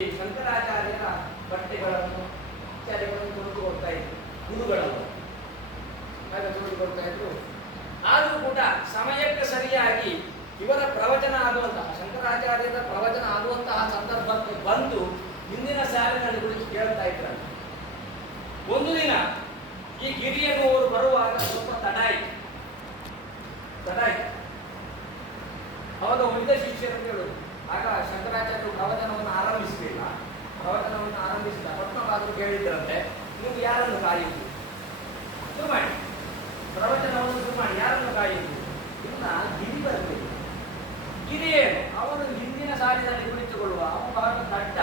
ಶಂಕರಾಚಾರ್ಯರ ಬಟ್ಟೆಗಳನ್ನು ಇತ್ಯಾದಿಗಳನ್ನು ತೊಡುಕೊಳ್ತಾ ಇದ್ರು, ಗುರುಗಳನ್ನು ತೊಡುಕೊಳ್ತಾ ಇದ್ರು. ಆದರೂ ಕೂಡ ಸಮಯಕ್ಕೆ ಸರಿಯಾಗಿ ಇವರ ಪ್ರವಚನ ಆಗುವಂತಹ ಶಂಕರಾಚಾರ್ಯರ ಪ್ರವಚನ ಆಗುವಂತಹ ಸಂದರ್ಭಕ್ಕೆ ಬಂದು ಹಿಂದಿನ ಸಾಲಿನಲ್ಲಿ ಕುಳಿತು ಕೇಳ್ತಾ ಇದ್ರಲ್ಲ. ಒಂದು ದಿನ ಈ ಗಿರಿಯನ್ನುವರು ಬರುವಾಗ ಸ್ವಲ್ಪ ತಡಾಯಿತು. ಅವಾಗ ಉಳಿದ ಶಿಷ್ಯರು ಕೇಳುವುದು, ಆಗ ಶಂಕರಾಚಾರ್ಯರು ಪ್ರವಚನವನ್ನು ಆರಂಭಿಸಲಿಲ್ಲ. ಪ್ರವಚನವನ್ನು ಆರಂಭಿಸಿದ ಪದ್ಮಪಾದರು ಕೇಳಿದ್ರಂತೆ, ನೀವು ಯಾರನ್ನು ಕಾಯುವುದು? ಶುರು ಮಾಡಿ ಪ್ರವಚನವನ್ನು ಶುರು ಮಾಡಿ, ಯಾರನ್ನು ಕಾಯುವುದು? ಇನ್ನ ಗಿರಿ ಬರಬೇಕು. ಗಿರಿಯೇನು ಅವನು ಹಿಂದಿನ ಸಾಲಿನಲ್ಲಿ ಕುಳಿತುಕೊಳ್ಳುವ, ಅವನು ಬಹಳ ದಡ್ಡ.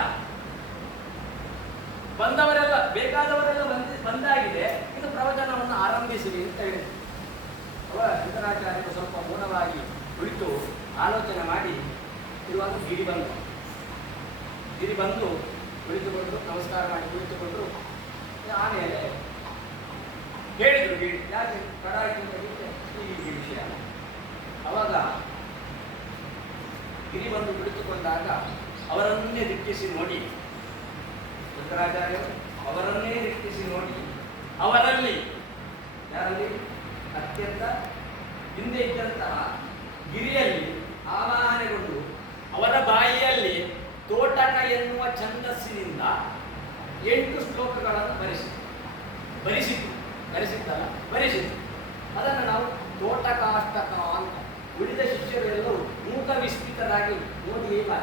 ಬಂದವರೆಲ್ಲ ಬೇಕಾದವರೆಲ್ಲ ಬಂದಾಗಿದೆ, ಇನ್ನು ಪ್ರವಚನವನ್ನು ಆರಂಭಿಸಿರಿ ಅಂತ ಹೇಳಿದ್ರು. ಅವ ಶಂಕರಾಚಾರ್ಯರು ಸ್ವಲ್ಪ ಮೌನವಾಗಿ ಕುಳಿತು ಆಲೋಚನೆ ಮಾಡಿ ಇರುವಾಗ ಗಿರಿ ಬಂದು ಕುಳಿತುಕೊಂಡು ನಮಸ್ಕಾರ ಮಾಡಿ ಕುಳಿತುಕೊಂಡ್ರು. ಆಮೇಲೆ ಹೇಳಿದ್ರು, ಗಿರಿ ಯಾಕೆ ತಡ ಆಯ್ತು ಅಂತ ಹೇಳಿದ್ರೆ ಈ ವಿಷಯ. ಅವಾಗ ಗಿರಿ ಬಂದು ಕುಳಿತುಕೊಂಡಾಗ ಅವರನ್ನೇ ದಿಟ್ಟಿಸಿ ನೋಡಿ, ಶಂಕರಾಚಾರ್ಯರು ಅವರನ್ನೇ ದಿಟ್ಟಿಸಿ ನೋಡಿ, ಅವರಲ್ಲಿ ಯಾರಲ್ಲಿ ಅತ್ಯಂತ ಹಿಂದೆ ಇದ್ದಂತಹ ಗಿರಿಯಲ್ಲಿ ಆವಾಹನೆಗೊಂಡು ಅವರ ಬಾಯಿಯಲ್ಲಿ ತೋಟಕ ಎನ್ನುವ ಛಂದಸ್ಸಿನಿಂದ 8 ಶ್ಲೋಕಗಳನ್ನು ಬರೆಸಿತ್ತು. ಅದನ್ನು ನಾವು ತೋಟಕಾಷ್ಟಕ ಅಂತ. ಉಳಿದ ಶಿಷ್ಯರೆಲ್ಲರೂ ಮೂಕ ವಿಸ್ಮಿತರಾಗಿ ನೋಡಲಿಲ್ಲ.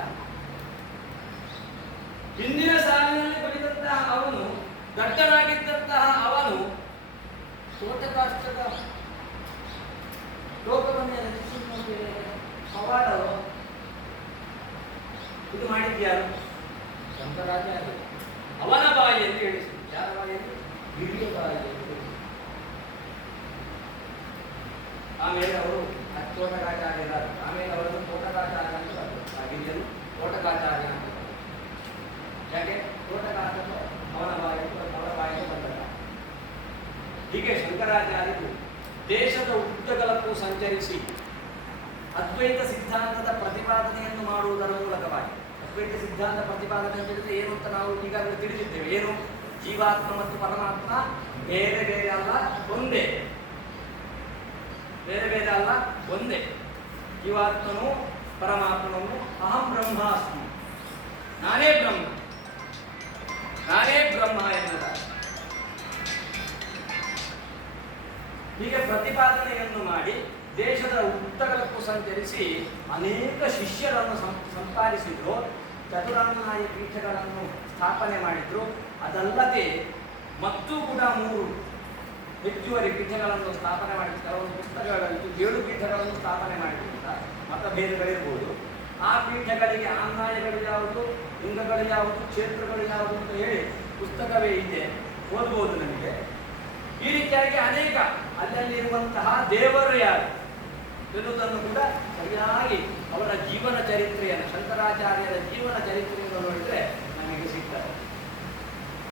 ಹಿಂದಿನ ಸಾಲಿನಲ್ಲಿ ಬರೆದಂತಹ ಅವನು, ದಟ್ಟನಾಗಿದ್ದಂತಹ ಅವನು ತೋಟಕಾಷ್ಟಕ ಲೋಕವನ್ನೇ ಅವಾಡಲು ಇದು ಮಾಡಿದ್ಯಾರು? ಶಂಕರಾಚಾರ್ಯ. ಅವನ ಬಾಯಿಯಲ್ಲಿ ಹೇಳಿಸಿದ್ರು. ಯಾರ ಬಾಯಿಯಲ್ಲಿ? ಗಿರಿಯ ಬಾಯಿಯಲ್ಲಿ ಹೇಳಿಸಿದ್ರು. ಆಮೇಲೆ ಅವರು ತೋಟಕಾಚಾರ್ಯರ, ಆಮೇಲೆ ಅವರನ್ನು ತೋಟಕಾಚಾರ್ಯ ಅಂತ ಬರ್ತದೆ. ಆ ಗಿರಿಯರು ತೋಟಕಾಚಾರ್ಯ ಅಂತ. ಯಾಕೆ? ತೋಟಕಾಚಾರ್ಯ ಅವರ ಬಾಯಿಗೆ ಬಂದಲ್ಲ. ಹೀಗೆ ಶಂಕರಾಚಾರ್ಯರು ದೇಶದ ಉದ್ದಗಲಕ್ಕೂ ಸಂಚರಿಸಿ ಅದ್ವೈತ ಸಿದ್ಧಾಂತದ ಪ್ರತಿಪಾದನೆಯನ್ನು ಮಾಡುವುದರ ಮೂಲಕವಾಗಿ, ಅದ್ವೈತ ಸಿದ್ಧಾಂತ ಪ್ರತಿಪಾದನೆ ಅಂತ ಹೇಳಿದ್ರೆ ಏನು ಅಂತ ನಾವು ಈಗಾಗಲೇ ತಿಳಿದಿದ್ದೇವೆ. ಏನು? ಜೀವಾತ್ಮ ಮತ್ತು ಪರಮಾತ್ಮ ಬೇರೆ ಬೇರೆ ಅಲ್ಲ, ಒಂದೇ. ಬೇರೆ ಬೇರೆ ಅಲ್ಲ, ಒಂದೇ. ಜೀವಾತ್ಮನು ಪರಮಾತ್ಮನು ಅಹಂ ಬ್ರಹ್ಮಾಸ್ಮಿ, ನಾನೇ ಬ್ರಹ್ಮ ಎನ್ನುತ್ತಾರೆ. ಹೀಗೆ ಪ್ರತಿಪಾದನೆಯನ್ನು ಮಾಡಿ ದೇಶದ ಉದ್ದಗಲಕ್ಕೂ ಸಂಚರಿಸಿ ಅನೇಕ ಶಿಷ್ಯರನ್ನು ಸಂಪಾದಿಸಿದ್ರು. ಚತುರನ್ನಾಯಿ ಪೀಠಗಳನ್ನು ಸ್ಥಾಪನೆ ಮಾಡಿದ್ರು. ಅದಲ್ಲದೆ ಮತ್ತೂ ಕೂಡ 3 ಹೆಚ್ಚುವರಿ ಪೀಠಗಳನ್ನು ಸ್ಥಾಪನೆ ಮಾಡಿದ್ರು. ಕೆಲವೊಂದು ಪುಸ್ತಕಗಳಲ್ಲಿ 7 ಪೀಠಗಳನ್ನು ಸ್ಥಾಪನೆ ಮಾಡಿದ್ರು. ಮತಭೇದಗಳಿರ್ಬೋದು. ಆ ಪೀಠಗಳಿಗೆ ಆಮ್ನಾಯಗಳು ಯಾವುದು, ಲಿಂಗಗಳು ಯಾವುದು, ಕ್ಷೇತ್ರಗಳು ಯಾವುದು ಅಂತ ಹೇಳಿ ಪುಸ್ತಕವೇ ಇದೆ, ಓದ್ಬೋದು ನನಗೆ. ಈ ರೀತಿಯಾಗಿ ಅನೇಕ ಅಲ್ಲಲ್ಲಿರುವಂತಹ ದೇವರು ಯಾರು ಎನ್ನುವುದನ್ನು ಕೂಡ ಸರಿಯಾಗಿ ಅವರ ಜೀವನ ಚರಿತ್ರೆಯನ್ನು, ಶಂಕರಾಚಾರ್ಯರ ಜೀವನ ಚರಿತ್ರೆಯನ್ನು ನೋಡಿದರೆ